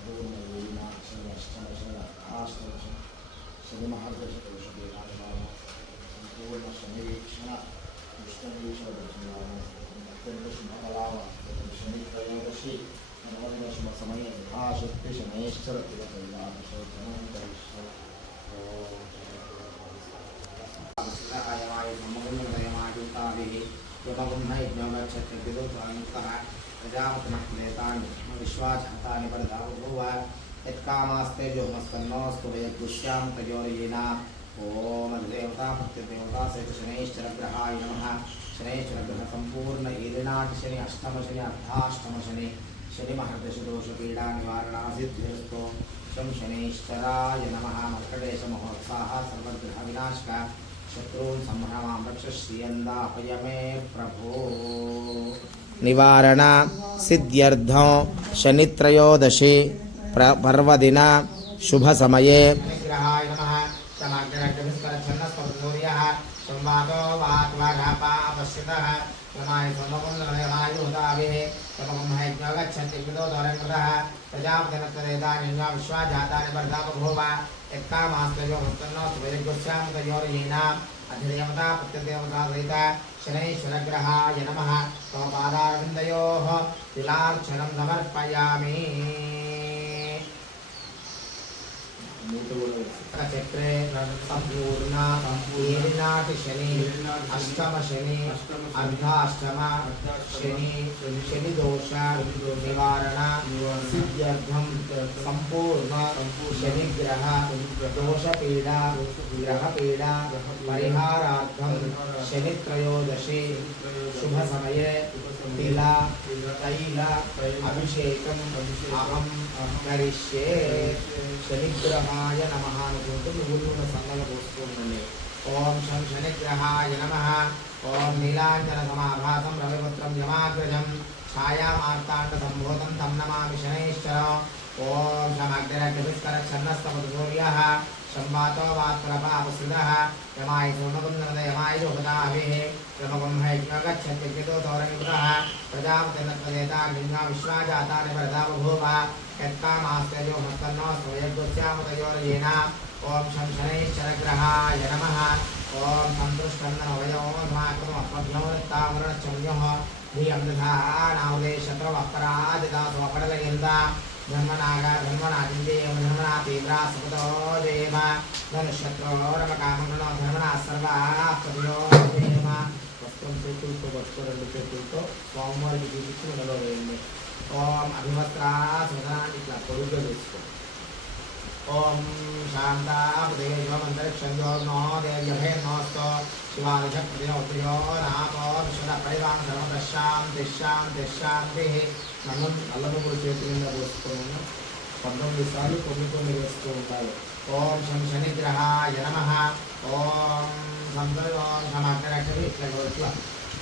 సంపూర్ణ వేయినాక్షర అష్టదశర అష్టాదశ శని మహాదశ కౌశలేనాశనామ సంపూర్ణ శనివీక్షణ కృష్ణవీక్షణ దర్శనామ అత్యంత శుభకలామ శని త్రయోదశి నవదశమ సమయ యథాశక్తి శనైశ్వర प्रजापतिनः प्रेतानि विश्वाजातानि वरदावभूवान् यत्कामास्ते जो मस्कन्नोऽस्तु वयद्दुष्यां तयोर्येना ॐ अधिदेवता प्रत्यदेवता सहित शनैश्चरग्रहाय नमः शनैश्चरग्रहसम्पूर्ण ईरिनाटशनि अष्टमशनि, अर्धाष्टमशनि शनिमहर्दशदोषपीडा निवारणासिद्धिरस्तु शं शनैश्चराय नमः। मकटेशमहोत्साह सर्वग्रहविनाशका। शत्रून् संभ्रमां रक्ष श्रियन्दापयमे प्रभो। निवारण सिद्ध्यर्ध शनित्रयोदशी पर्वदिना शुभ समये। विश्वास जाता अधिदेवता प्रत्यदेवता सहित शनैश्वरग्रहाय नमः। स्वपादारविन्दयोः तिलार्चनं समर्पयामि। చక్రే సంపూర్ణ ఏలినాటి శని అష్టమ శని అర్ధాష్టమ శని శని దోష నివారణ సిద్ధ్యర్థం సంపూర్ణ శనిగ్రహ దోషపీడ గ్రహపీడ పరిహారార్థం శనిత్రయోదశి శుభ సమయే తిల తైల అభిషేకం అహం కరిష్యే శనిగ్రహాయ నమ అనుకుంటూ నువ్వులు ఉన్న సన్నలు పోస్తూ ఉండండి ఓం శం శనిగ్రహాయ నమ ఓం నీలాంజన సమాభాసం రవిపుత్రం యమాగ్రజం ఛాయామార్తాండ సంభూతం తం నమామి శనైశ్వర ఓం శమగ్రగభిస్కర ఛన్నస్తపతి సూర్యः సంవాతో వాత్రపాపసుదः యమాయ సోమగుందనద యమాయ జోహదాభిः యమగుంహైజ్ఞగచ్చత్య విదో దౌరవిపురः ప్రజాపతినత్వదేతాగ్నిగా విశ్వాజాతాని వరదా బభూవ యత్కామాస్తయో హస్తన్నో స్వయగృత్యామతయోర్యేన ఓం శం శనైశ్చరగ్రహాయ నమః ఓం సంతృష్టన్నవయోమాక్రమపభ్యోత్తామరణచమ్యోః ధియం దధానావదే శత్రువపరాదిదాసోపడలయంద ధర్మనాగ ఓం అభివస్త్రా సదాన్ని ఇట్లా పొడుగ్గా తెలుసుకోండి ఓం శాంతాపదేశోమంతరిక్షంజో నో దేవ్యభే నోస్తో శివాదిశక్తియోత్రియో నాపో విశ్వద పరివాణ సర్వద శాంతి శాంతి శాంతి నన్ను నల్లనుగుడు చేతి కింద పోసుకుని పంతొమ్మిది సార్లు తొమ్మిది తొమ్మిది వేస్తూ ఉంటారు ఓం శం శనిగ్రహాయ నమ ఓం సంతో ఓం సమాగ్రక్షి ఇట్లా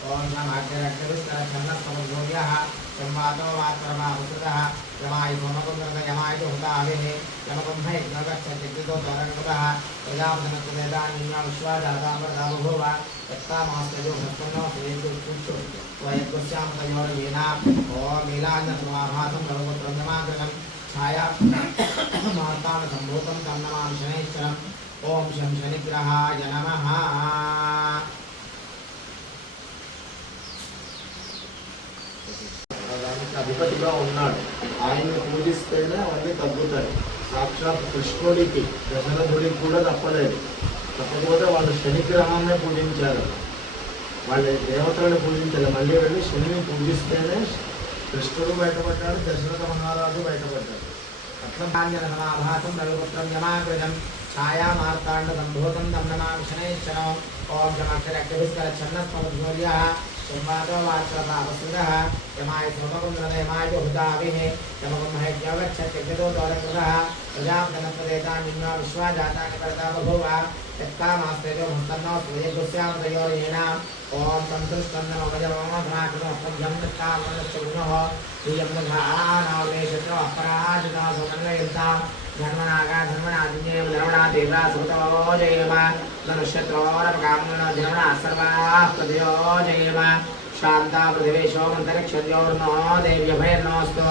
ओम नम अग्रग्रविस्तरचन्न समुद्रोग्यः ब्रह्मातो वात्परमा उद्रतः यमायि सोमकुन्द्रत यमायि हुता हवेः यमकुम्भै नगच्छचिद्वितो तरङ्कुतः प्रजापतनकुदेदानीया विश्वाजातामृता बभूव यत्तामास्तयो भक्तनो श्रीकुक्षु त्वयद्वश्यां तयोर्वीणा ॐ लीलाञ्जमाभासं रघुपुत्रमाकृतं छाया मार्ताण्डसम्भूतं तन्नमां शनैश्वरम् ॐ शं शनिग्रहाय नमः। అధిపతిగా ఉన్నాడు. ఆయన్ని పూజిస్తేనే అవన్నీ తగ్గుతాయి. సాక్షాత్ కృష్ణుడికి దశరథుడికి కూడా తప్పలేదు. తప్పకపోతే వాళ్ళు శనిగ్రహాన్నే పూజించారు. వాళ్ళ దేవతలను పూజించారు. మళ్ళీ వెళ్ళి శనిని పూజిస్తేనే కృష్ణుడు బయటపడ్డాడు దశరథ మహారాజు బయటపడ్డాడు. అట్లా సమాభాసం రఘుపుత్రం ఛాయా మార్తాండ సంభూతం తం నమామి శనైశ్వరం ఓం శమక్షరక్షవిస్కర ఛన్నస్మద్గౌర్య సంవాదో ब्रह्मादवाचरनामसुरः यमाय श्रमकुन्द्रदेमायोहुताभिः यमकुम्भैर्यवच्छत्यग्निदोदोरसुरः प्रजां जनप्रदेतामिन्वा विश्वा जातानि परता बभूव यत्कामास्तेजो भक्तन्नो सूर्यगुस्यां तयोरेणाम् ॐ सन्तुष्टन्दनमजमोमघनाकृतमस्तभ्यं कृष्णामनश्च गुणः श्रियं दधानावेशत्वपराजिता समन्वयन्ता शांता पृथ्वी सौमंतरिक्षद्योर्नो देव्यभैर्नोऽस्तु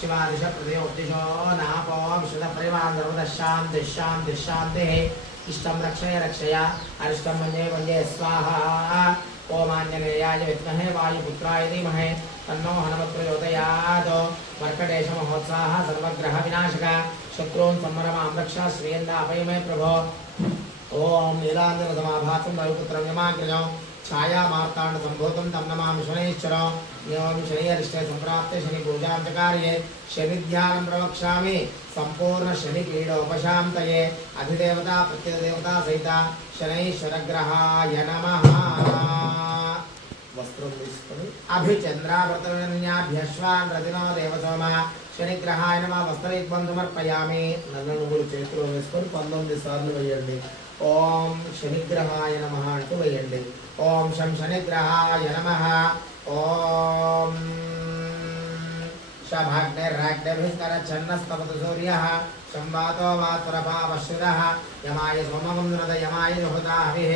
शिवादिश पृथिवोद्दिशो नापो विशुद्ध परिमान्दर्वदशान्तिशान्तिशान्तिः स्वाहा ओम आञ्जनेयाय विद्महे वायुपुत्राय धीमहे तन्नो हनुमत्प्रचोदयात् ఇష్టం రక్షయ రక్షయ అరిష్టం వందే వందే స్వాహా ఓమాంజనేయాయ విద్మహే వాయుపుత్రాయ ధీమహే తన్నో హనుమత్ ప్రచోదయాత్ మర్కటేశ మహోత్సాహ సర్వగ్రహ వినాశక శత్రూన్ సంవరమాం రక్ష శ్రీయంద అభయమే ప్రభో ఓం నీలాంజన సమాభాసం రవిపుత్రం యమాగ్రజం ఛాయా మార్తాండ సంభూతం తం నమామి శనైశ్వరం ఏం శని అరిష్టే సంప్రాప్తే శని పూజాం చ కార్యే శని ధ్యానం ప్రవక్ష్యామి సంపూర్ణ శని పీడోపశాంతయే అధిదేవత ప్రత్యదేవత సహిత శనైశ్వరగ్రహాయ నమః వస్త్రం తీసుకొని అభిచంద్రావృతన్యాభ్యశ్వాన్ రతినో దేవసోమ శనిగ్రహాయ నమ వస్త్రయుగ్మం సమర్పయామి నల్ల నువ్వులు చేతిలో వేసుకొని పంతొమ్మిది సార్లు వేయండి ఓం శనిగ్రహాయ నమ అంటూ వేయండి ఓం శం శనిగ్రహాయ నమ ఓం శభాగ్నిరాగ్నిభిస్కరఛన్నస్తపతు సూర్య సంవాతో వాతురపావశ్రుదః యమాయ సోమగుంద్రద యమాయ జుహుతాభిః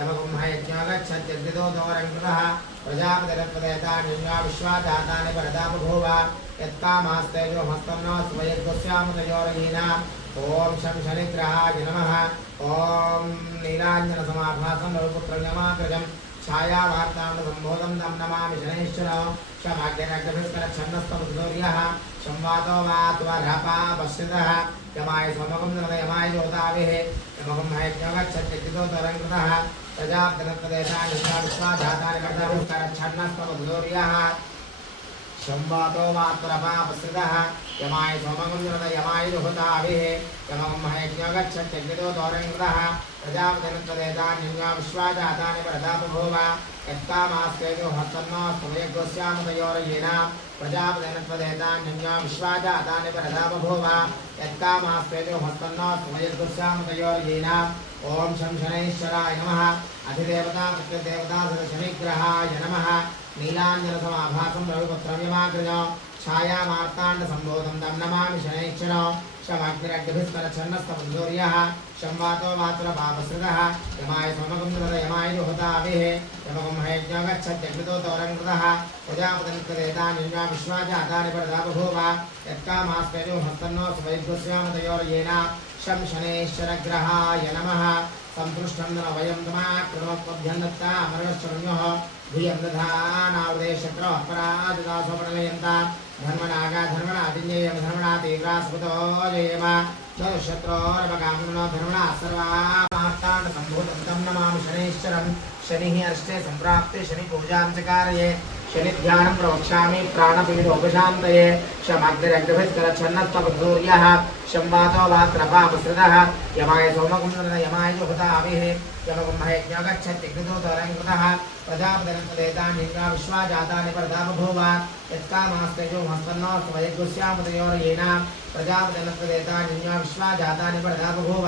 యమగుంహయజ్ఞోగచ్చద్యగ్నిదో దోరంకృతः ప్రజాపతిరత్పదేతాన్యా విశ్వాదాతాని పరదా బభూవ యత్కామాస్తేజో यत्तामास्तेजो हस्तन्नो स्वयद्वस्यामतयोरवीना ॐ शं शनिग्रहाय नमः। ॐ नीलाञ्जनसमाभासं रघुपुत्रव्यमाकृजं छायावार्तामृतम्भोधं तं नमामि शनैश्चनो क्षमाज्ञानक्षभिस्करच्छन्नस्तमसूर्यः संवादो वा त्वरपा पश्यतः। यमाय स्वमगं यमाय योदाभिः। यमगं हैज्ञवच्छत्यजितो तरङ्कृतः प्रजाप्तनप्रदेशानि विश्वा जातानि कर्तव्यस्करच्छन्नस्तमसूर्यः शंवातो वात्रपापसृतः यमाय सोमगं नृत यमाय दुहताभिः यमं महेज्ञगच्छत्यज्ञतो दोरङ्कृतः प्रजापतिनुत्वदेतान्युगा विश्वाजातानि वरदा बभूव यत्तामास्तेजो हस्तन्नो स्तमयगोस्यामतयोरयेन प्रजापतिनुत्वदेतान्युगा विश्वाजातानि वरदा बभूव यत्तामास्तेजो हस्तन्नो स्तमयगोस्यामतयोरयेन ॐ शं शनैश्वराय नमः। अधिदेवता कृत्यदेवता सदशनिग्रहाय नमः। नीलाञ्जलसमाभासं रविपत्रव्यमाकृज छायामार्ताण्डसम्बोधं तं नमामि शनैक्षर। शमग्निरग्निभिस्मरच्छन्नस्तमन्दौर्यः शं वातो मातुरपापसृतः यमाय समगं कृत, यमाय दुहताभिः यमगं हयज्ञो गच्छत्यकृतो तौरं कृतः। प्रजापतिर्कृतेतान्यन्या विश्वाजातानि हस्तन्नो स्वैभ्यस्यामतयोर्येन शं शनैश्चरग्रहाय नमः। సంతృష్టందన వయం తమాక్రమత్వభ్యం దత్తా మరగశ్చరణ్యో భూయం దధానావృదే శత్రో అపరాధిదాసో ప్రణయంత ధర్మనాగా ధర్మనాతిజేయం ధర్మనా తీవ్రాస్మృతో జయమ శత్రోరపకామనో ధర్మణా సర్వా नामाष्टाण्डसम्भूतं तं नमामि शनैश्वरं शनिः अर्ष्टे सम्प्राप्ते शनिपूजां चकारये शनिध्यानं प्रवक्ष्यामि प्राणपीडोपशान्तये शमग्निरग्रभिस्करच्छन्नस्तपधूर्यः शं वातो वात्रपापसृतः यमाय सोमकुन्दन यमाय जुहुताभिः। यमकुम्भयज्ञागच्छत्यग्निदूतरङ्कृतः प्रजापतिरन्तदेतान्यन्या विश्वा जातानि प्रदापभूव यत्कामास्तेजो हस्तन्नो स्वयज्ञस्यामुदयोर्येण प्रजापतिरन्तदेतान्यन्या विश्वा जातानि प्रदापभूव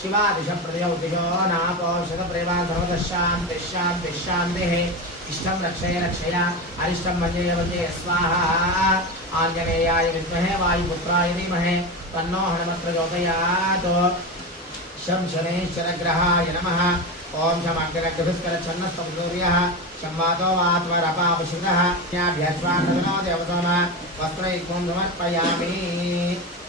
शिवादिशप्रदयो दिशो नापोषदप्रेमा सर्वतः शान्तिः शान्तिः शान्तिः इष्टं रक्षय रक्षय, अरिष्टं भजय भजय स्वाहा। आञ्जनेयाय विद्महे, वायुपुत्राय धीमहे, तन्नो हनुमत् प्रचोदयात् शं शनैश्चरग्रहाय नमः। ॐ शमग्रग्रभिस्करच्छन्नस्तसूर्यः संवादो वात्मरपापशिरः ज्ञाभ्यश्वानदनो देवतोम वस्त्रैकं समर्पयामि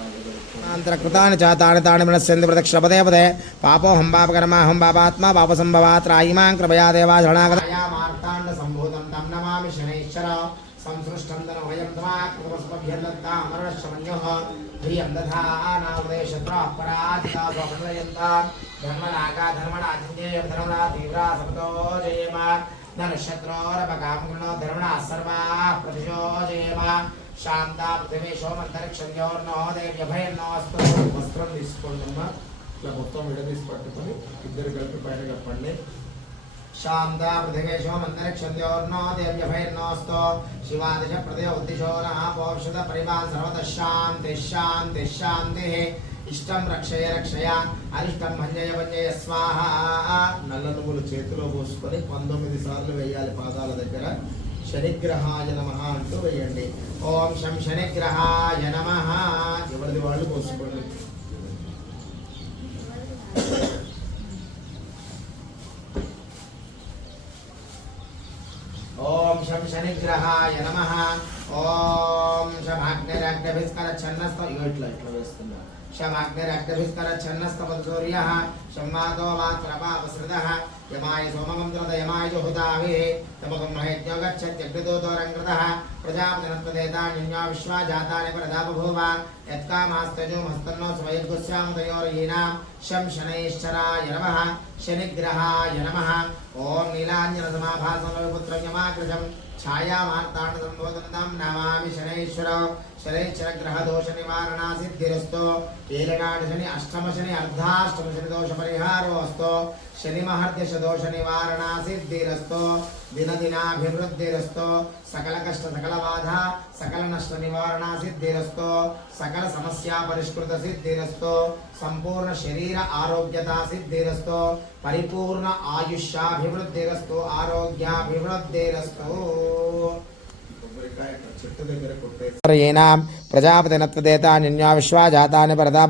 अनन्तरकृतानि च तानि तानि मनस्यन्ति प्रदक्षिणपदे पदे पापोऽहं पापकर्माहं पापात्मा, पापसम्भवात् रायिमां कृपया देवा शरणागताया मार्ताण्डसम्भूतं तं नमामि शनैश्चर। संसृष्टं तनु वयं तमाकृतमस्मभ्यन्दन्तामरणश्रमण्योः धियं दधानावदेशत्रा पराजिता स्वमण्डलयन्तां धर्मनागा धर्मणाजिन्येय धर्मणा तीव्रा समतो जयेम। धनुषत्रोरपकामगुणो धर्मणा सर्वा प्रतिशो जयेम శాంత పృథివీ సోమంతరిక్షంయోర్నో దేవ్యభయన్నో అస్తు. వస్త్రం తీసుకోండి అమ్మా ఇలా మొత్తం విడదీసి పట్టుకొని ఇద్దరు కలిపి పైన కప్పండి. శాంత పృథివీ సోమంతరిక్షంయోర్నో దేవ్యభయన్నో అస్తు. శివాదిశ ప్రదే ఉద్దిశో నః పౌషద పరివాన్ సర్వత శాంతి శాంతి శాంతి. ఇష్టం రక్షయ రక్షయ అరిష్టం భంజయ భంజయ స్వాహ. నల్ల నువ్వులు చేతిలో పోసుకొని పంతొమ్మిది సార్లు వేయాలి పాదాల దగ్గర. శనిగ్రహాయ నమ అంటూ వేయండి. ఓం శం శనిగ్రహాయ నమ. ఎవరిది వాళ్ళు పోసుకోండి. ఓం శం శనిగ్రహాయ నమ. ఓం శం అగ్నిరగ్నిభిస్కర ఛన్నస్త ఇట్లా ఇట్లా వేస్తున్నా. శం అగ్నిరగ్నిభిస్కర ఛన్నస్తమ సూర్య సంవాదో వాత్రపాపసృత యమాయ సోమమంత్రద यमाय सोममन्त्रत यमाय च हुताभिः तमकं महेज्ञो गच्छत्यग्नितो दोरङ्कृतः प्रजापतिनत्वदेतान्यो विश्वा जातानि परदा बभूव यत्कामास्तजो हस्तन्नो समयद्गुस्यामुदयोरयीनां शं शनैश्चराय नमः। शनिग्रहाय नमः। ॐ नीलाञ्जनसमाभासमविपुत्रं यमाकृशं छायामार्ताण्डसम्बोधनं नामामि शनैश्वरौ। శనైశ్వర గ్రహ నివారణా సిద్ధిరస్తో ఏలనాడు శని అష్టమ శని అర్ధాష్టమ శని దోష పరిహారోస్తో శని మహర్దశ దోష నివారణా సిద్ధిరస్తో దినదినాభివృద్ధిరస్తో సకల కష్ట సకల బాధ సకల నష్ట నివారణా సిద్ధిరస్తో సకల సమస్యా పరిష్కృత సిద్ధిరస్తో సంపూర్ణ శరీర ఆరోగ్యత సిద్ధిరస్తో పరిపూర్ణ ఆయుష్యాభివృద్ధిరస్తో ఆరోగ్యాభివృద్ధిరస్తో. येनां विश्वा जातानि परदा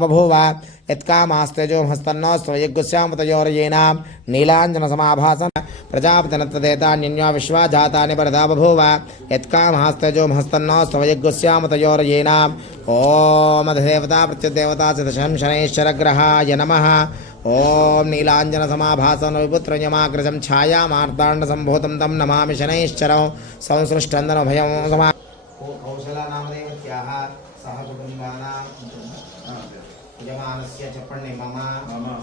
यत्कामास्तेजो हस्तन्नो स्वयज्ञस्यामुतयोर्येनां नीलाञ्जनसमाभासन। प्रजापतिनत्वदेतान्यो विश्वा जातानि परदा यत्कामास्तेजो हस्तन्नो प्रत्युदेवता च दशं शनैश्चरग्रहाय नमः। ओम नीलांजन विपुत्रयमाग्रजं विपुत्र तं नमामि शनैश्चरं संसृष्टन्दनुभयं समा कौशलनामदेवत्याः सह सुबन्धानां यमानस्य मम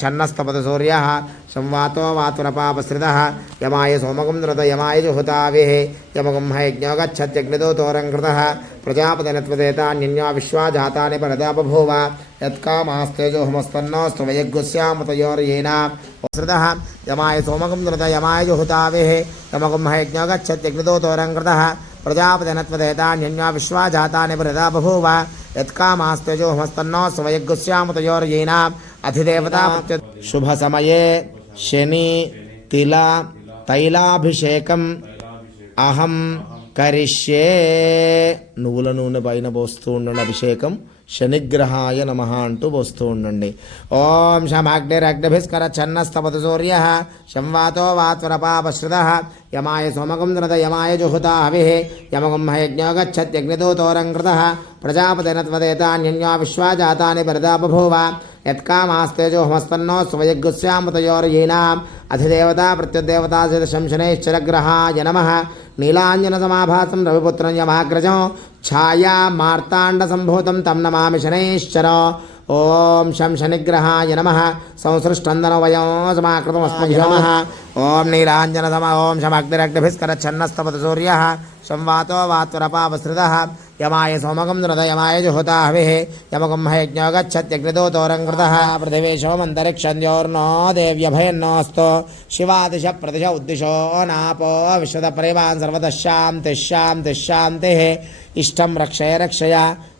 छन्नस्तपद सूर्य संवातो वातुरपापस्रिद यमाय सोमकं यमाय जुहुताविः यमगं हयज्ञो गच्छत्यग्निदो तोरङ्कृतः प्रजापतिनत्वदेतान्यो विश्वा जातानि परदा बभूव यत्कामास्तेजो हमस्तन्नोऽस्तु वयग्गुस्यामतयोर्येनाम् सृतः यमाय सोमकं नृत, यमाय जुहुताविः यमगं हयज्ञो गच्छत्यग्निदो तोरङ्कृतः प्रजापतिनत्वदेतान्यो विश्वा जातानि परदा बभूव यत्कामास्तेजो हमस्तन्नोऽस्तु वयग्गुस्यामतयोर्येनाम् అధిదేవతా శుభ సమయే శని తిల తైలాభిషేకం అహం కరిష్యే నువ్వుల నూనె పైన పోస్తూ ఉండడం అభిషేకం. శనిగ్రహాయ నమ అంటూ వస్తూ ఉండండి. ఓం శమాగ్నిరగ్నిభిస్కర ఛన్న స్తపత సూర్య శంవాతో వాత్వరపాపశ్రుత యమాయ సోమగం నృత యమాయ జుహుత హవి యమగం హయజ్ఞోగచ్చత్యగ్నిదూతోరం కృత ప్రజాపతినత్వదేతాన్యన్యా విశ్వాజాతాని వరదా బభూవ యత్కామాస్తేజో హమస్తన్నో స్వయగ్గుస్యామృతయోరయీనాం అధిదేవతా ప్రత్యుదేవతాశిత శంశనైశ్చరగ్రహాయ నమ నీలాంజన సమాభాసం రవిపుత్రం యమాగ్రజం छाया मार्ताण्डसम्भूतं तं नमा शनैश्चर। ॐ शं शनिग्रहाय नमः। संसृष्टन्दनो वयं समाकृतमस्मै नमः। ॐ नीलाञ्जनसम ॐ शमग्निरग्निभिस्करच्छन्नस्तपतसूर्यः शं वातो वात्वरपावसृतः यमाय सोमकं नृत, यमाय जुहुता हविः। यमकं हयज्ञो गच्छत्यग्निदोतोरङ्कृतः पृथिवीशोमन्तरिक्षन्द्योर्नो देव्यभयन्नोऽस्तु। शिवादिश प्रतिश उद्दिशो नापो विश्वतप्रेमान् सर्वतः शान्तिः शान्तिः। इष्टं रक्षय, रक्षया।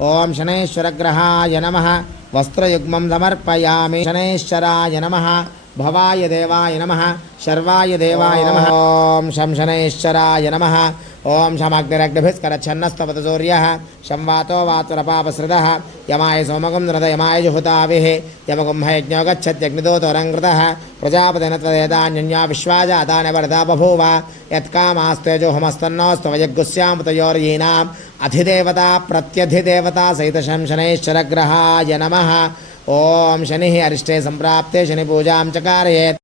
ओम शनैश्वरग्रहाय नमः। वस्त्रयुग्मं समर्पयामि। शनैश्वराय नमः। भवाय देवाय नमः। शर्वाय देवाय नमः। ॐ शम शनैश्चराय नमः। ॐ शमग्निरग्निभिस्करच्छन्नस्तपत सूर्यः शं वातो वातुरपापसृतः यमाय सोमगं नृत यमाय जुहुताविः यमगुम्हयज्ञो गच्छत्यग्निदोतोरङ्कृतः प्रजापतिनत्वदेतान्यन्या विश्वाजादानवरदा बभूव यत्कामास्तेजो हमस्तन्नोस्तवयज्ञस्यामुतयोर्यीनाम् अधिदेवता प्रत्यधिदेवता सहितशंशनैश्चरग्रहाय नमः। ॐ शनिः अरिष्टे शनि पूजा चकारयेत्।